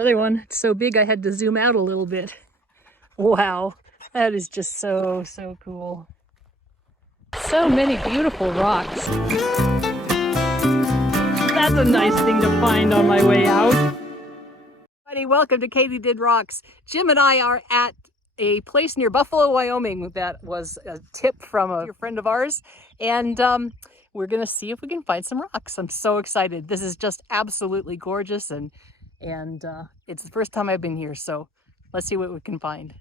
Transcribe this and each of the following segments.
Other one, it's so big I had to zoom out a little bit. Wow, that is just so cool. So many beautiful rocks. That's a nice thing to find on my way out. Everybody, welcome to Katie Did Rocks. Jim and I are at a place near Buffalo, Wyoming that was a tip from a friend of ours, and we're gonna see if we can find some rocks. I'm so excited. This is just absolutely gorgeous, and it's the first time I've been here, so let's see what we can find.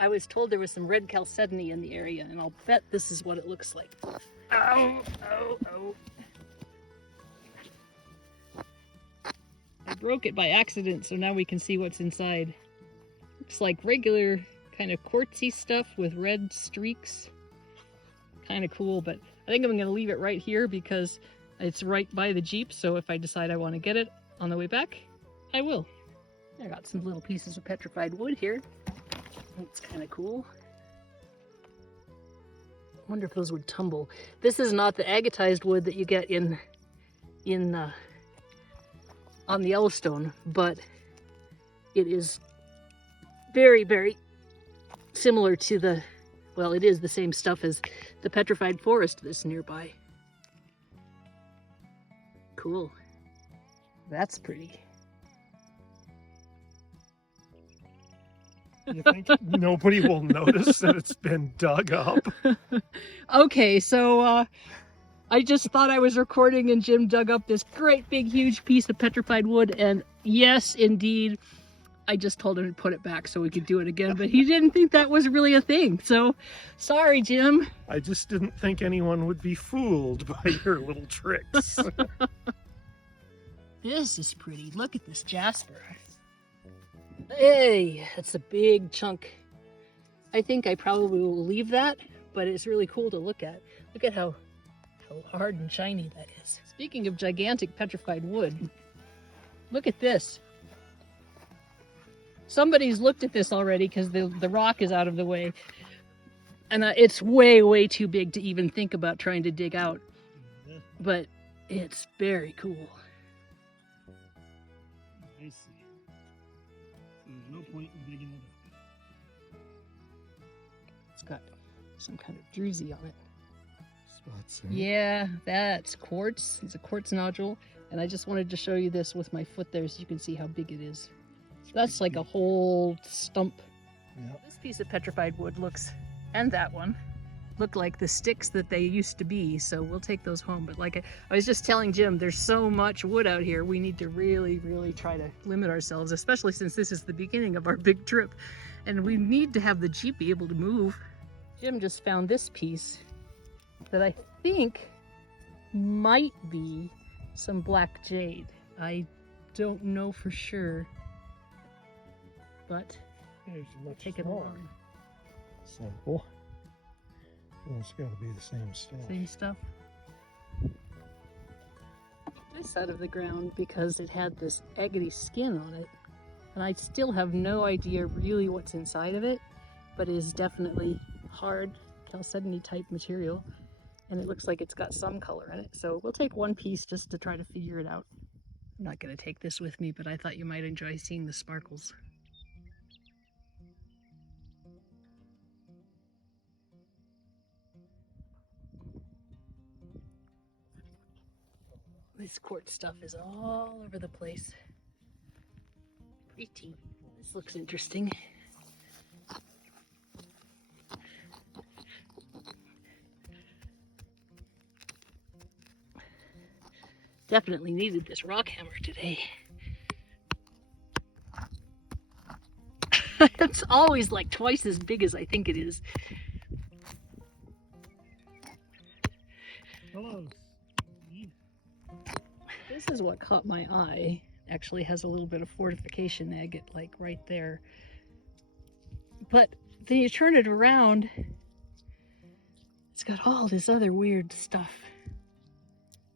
I was told there was some red chalcedony in the area, and I'll bet this is what it looks like. Oh. I broke it by accident, so now we can see what's inside. Looks like regular kind of quartzy stuff with red streaks. Kind of cool, but I think I'm going to leave it right here because it's right by the Jeep, so if I decide I want to get it on the way back, I will. I got some little pieces of petrified wood here. That's kind of cool. I wonder if those would tumble. This is not the agatized wood that you get on the Yellowstone, but it is very, very similar to the, well, it is the same stuff as the Petrified Forest that's nearby. Cool. That's pretty. You think nobody will notice that it's been dug up? Okay, so I just thought I was recording and Jim dug up this great big huge piece of petrified wood, and yes, indeed, I just told him to put it back so we could do it again, but he didn't think that was really a thing, so sorry, Jim. I just didn't think anyone would be fooled by your little tricks. This is pretty. Look at this jasper. Hey, that's a big chunk. I think I probably will leave that, but it's really cool to look at. Look at how hard and shiny that is. Speaking of gigantic petrified wood, look at this. Somebody's looked at this already because the rock is out of the way. And it's way too big to even think about trying to dig out. But it's very cool. I see. There's no point in digging it up. It's got some kind of druzy on it. Spots, yeah, that's quartz. It's a quartz nodule. And I just wanted to show you this with my foot there so you can see how big it is. That's like a whole stump. Yep. This piece of petrified wood looks, and that one, look like the sticks that they used to be, so we'll take those home. But like I was just telling Jim, there's so much wood out here, we need to really try to limit ourselves, especially since this is the beginning of our big trip. And we need to have the Jeep be able to move. Jim just found this piece that I think might be some black jade. I don't know for sure, but we'll take it along. Simple. Well, it's got to be the same stuff. Same stuff. This out of the ground because it had this agate skin on it, and I still have no idea really what's inside of it, but it is definitely hard chalcedony type material, and it looks like it's got some color in it. So we'll take one piece just to try to figure it out. I'm not going to take this with me, but I thought you might enjoy seeing the sparkles. This quartz stuff is all over the place. Pretty. This looks interesting. Definitely needed this rock hammer today. It's always like twice as big as I think it is. Hello. This is what caught my eye. Actually has a little bit of fortification agate like right there. But then you turn it around, it's got all this other weird stuff.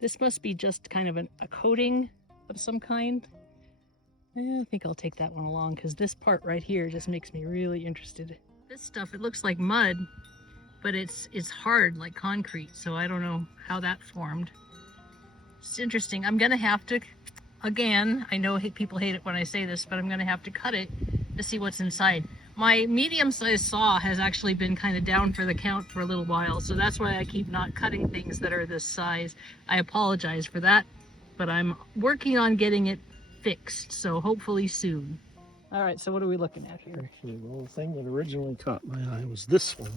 This must be just kind of a coating of some kind. I think I'll take that one along because this part right here just makes me really interested. This stuff, it looks like mud, but it's hard like concrete, so I don't know how that formed. It's interesting. I'm gonna have to, again, I know people hate it when I say this, but I'm gonna have to cut it to see what's inside. My medium-sized saw has actually been kind of down for the count for a little while, so that's why I keep not cutting things that are this size. I apologize for that, but I'm working on getting it fixed, so hopefully soon. All right, so what are we looking at here? Actually, the whole thing that originally caught my eye was this one.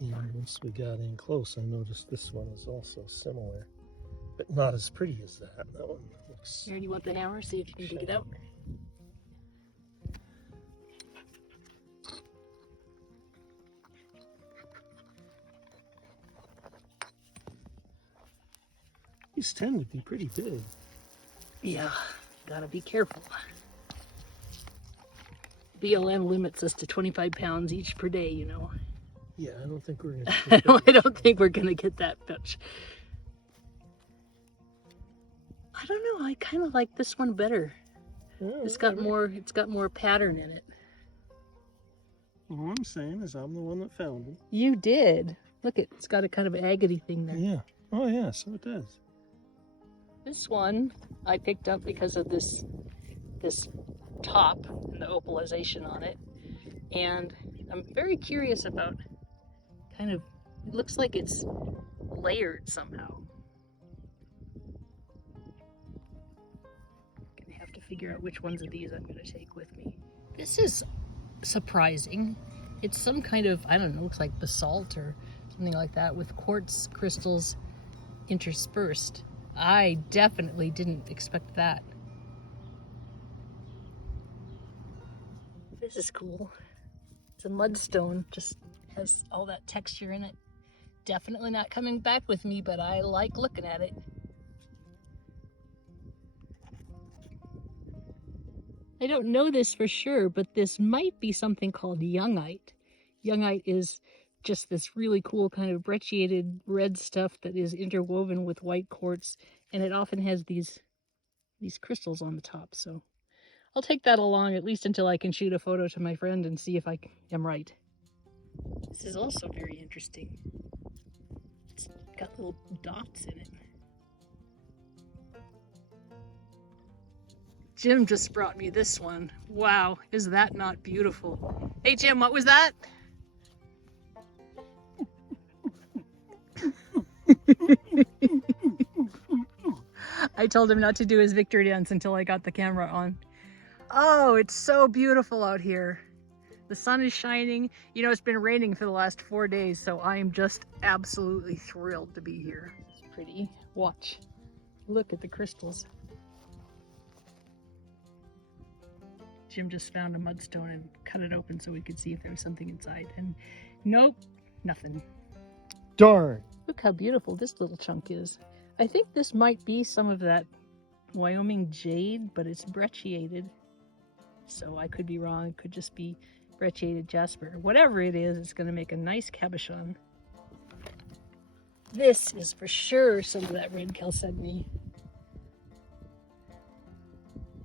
And once we got in close, I noticed this one is also similar, but not as pretty as that. That one looks... Here, do you want the hammer? See if you can dig it out. These tend to be pretty big. Yeah, gotta be careful. BLM limits us to 25 pounds each per day, you know. Yeah, I don't think we're gonna I don't think we're gonna get that much. I don't know, I kind of like this one better. It's got more pattern in it. All I'm saying is I'm the one that found it. You did. Look, it's got a kind of agate thing there. Yeah. Oh yeah, so it does. This one I picked up because of this top and the opalization on it. And I'm very curious about kind of, it looks like it's layered somehow. Gonna have to figure out which ones of these I'm gonna take with me. This is surprising. It's some kind of, I don't know, looks like basalt or something like that with quartz crystals interspersed. I definitely didn't expect that. This is cool. It's a mudstone, just has all that texture in it. Definitely not coming back with me, but I like looking at it. I don't know this for sure, but this might be something called youngite. Youngite is just this really cool kind of brecciated red stuff that is interwoven with white quartz, and it often has these crystals on the top. So I'll take that along at least until I can shoot a photo to my friend and see if I am right. This is also very interesting. It's got little dots in it. Jim just brought me this one. Wow, is that not beautiful? Hey Jim, what was that? I told him not to do his victory dance until I got the camera on. Oh, it's so beautiful out here. The sun is shining. You know, it's been raining for the last 4 days, so I am just absolutely thrilled to be here. It's pretty. Watch. Look at the crystals. Jim just found a mudstone and cut it open so we could see if there was something inside. And nope, nothing. Darn. Look how beautiful this little chunk is. I think this might be some of that Wyoming jade, but it's brecciated. So I could be wrong. It could just be brecciated jasper. Whatever it is, it's going to make a nice cabochon. This is for sure some of that red chalcedony.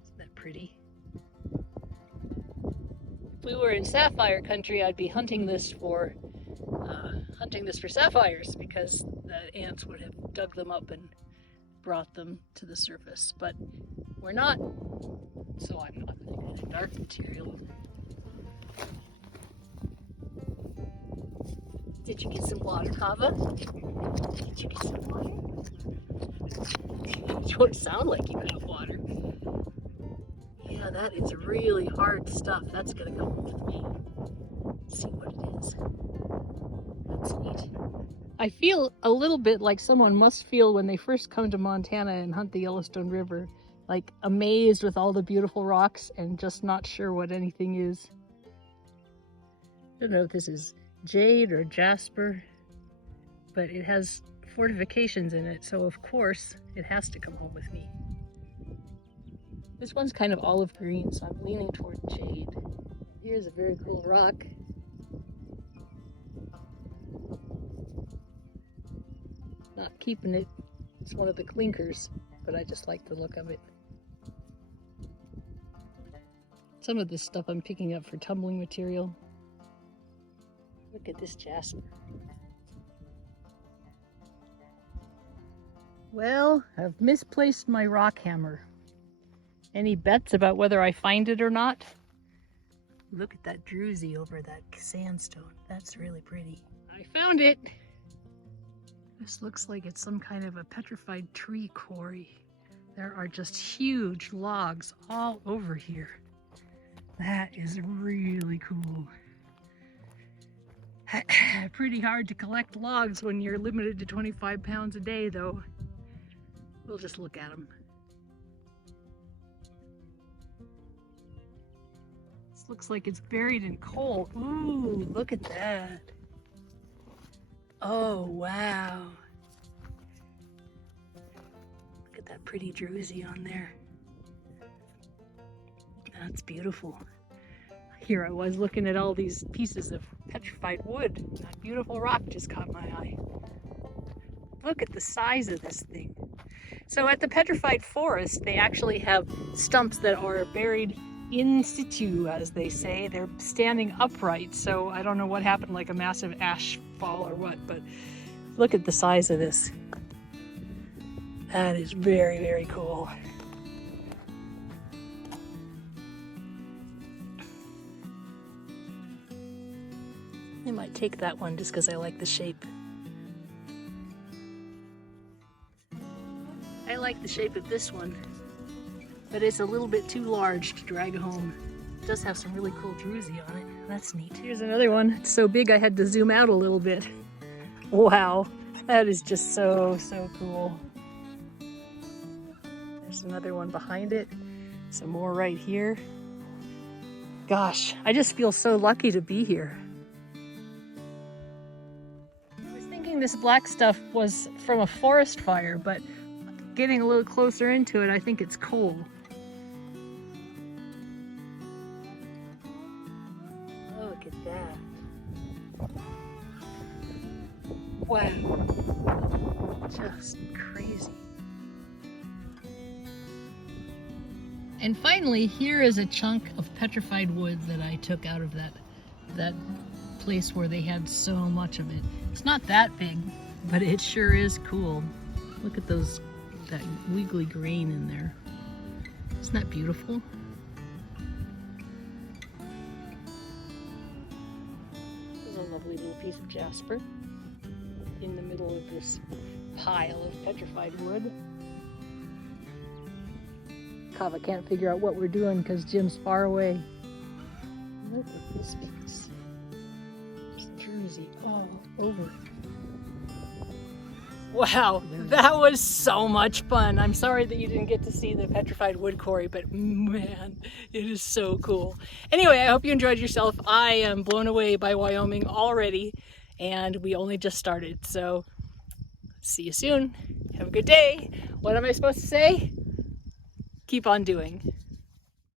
Isn't that pretty? If we were in sapphire country, I'd be hunting this for sapphires, because the ants would have dug them up and brought them to the surface. But we're not, so I'm not going to dark material. Did you get some water, Kava? Did you get some water? You don't sound like you have water. Yeah, that is really hard stuff. That's gonna go with me. Let's see what it is. That's neat. I feel a little bit like someone must feel when they first come to Montana and hunt the Yellowstone River, like amazed with all the beautiful rocks and just not sure what anything is. I don't know if this is jade or jasper, but it has fortifications in it, so of course it has to come home with me. This one's kind of olive green, so I'm leaning toward jade. Here's a very cool rock. Not keeping it. It's one of the clinkers, but I just like the look of it. Some of this stuff I'm picking up for tumbling material. Look at this jasper. Well, I've misplaced my rock hammer. Any bets about whether I find it or not? Look at that druzy over that sandstone. That's really pretty. I found it! This looks like it's some kind of a petrified tree quarry. There are just huge logs all over here. That is really cool. Pretty hard to collect logs when you're limited to 25 pounds a day, though. We'll just look at them. This looks like it's buried in coal. Ooh, look at that. Oh, wow. Look at that pretty druzy on there. That's beautiful. Here I was looking at all these pieces of petrified wood. That beautiful rock just caught my eye. Look at the size of this thing. So at the Petrified Forest, they actually have stumps that are buried in situ, as they say. They're standing upright, so I don't know what happened, like a massive ash fall or what, but look at the size of this. That is very, very cool. I might take that one just because I like the shape. I like the shape of this one, but it's a little bit too large to drag home. It does have some really cool druzy on it. That's neat. Here's another one. It's so big I had to zoom out a little bit. Wow, that is just so, so cool. There's another one behind it. Some more right here. Gosh, I just feel so lucky to be here. This black stuff was from a forest fire, but getting a little closer into it, I think it's coal. Look at that. Wow. Just crazy. And finally, here is a chunk of petrified wood that I took out of that place where they had so much of it. It's not that big, but it sure is cool. Look at that wiggly grain in there. Isn't that beautiful? There's a lovely little piece of jasper in the middle of this pile of petrified wood. Kava can't figure out what we're doing because Jim's far away. Look at this piece. Druzy all over. Wow, that was so much fun. I'm sorry that you didn't get to see the petrified wood quarry, but man, it is so cool. Anyway, I hope you enjoyed yourself. I am blown away by Wyoming already, and we only just started. So, see you soon. Have a good day. What am I supposed to say? Keep on doing.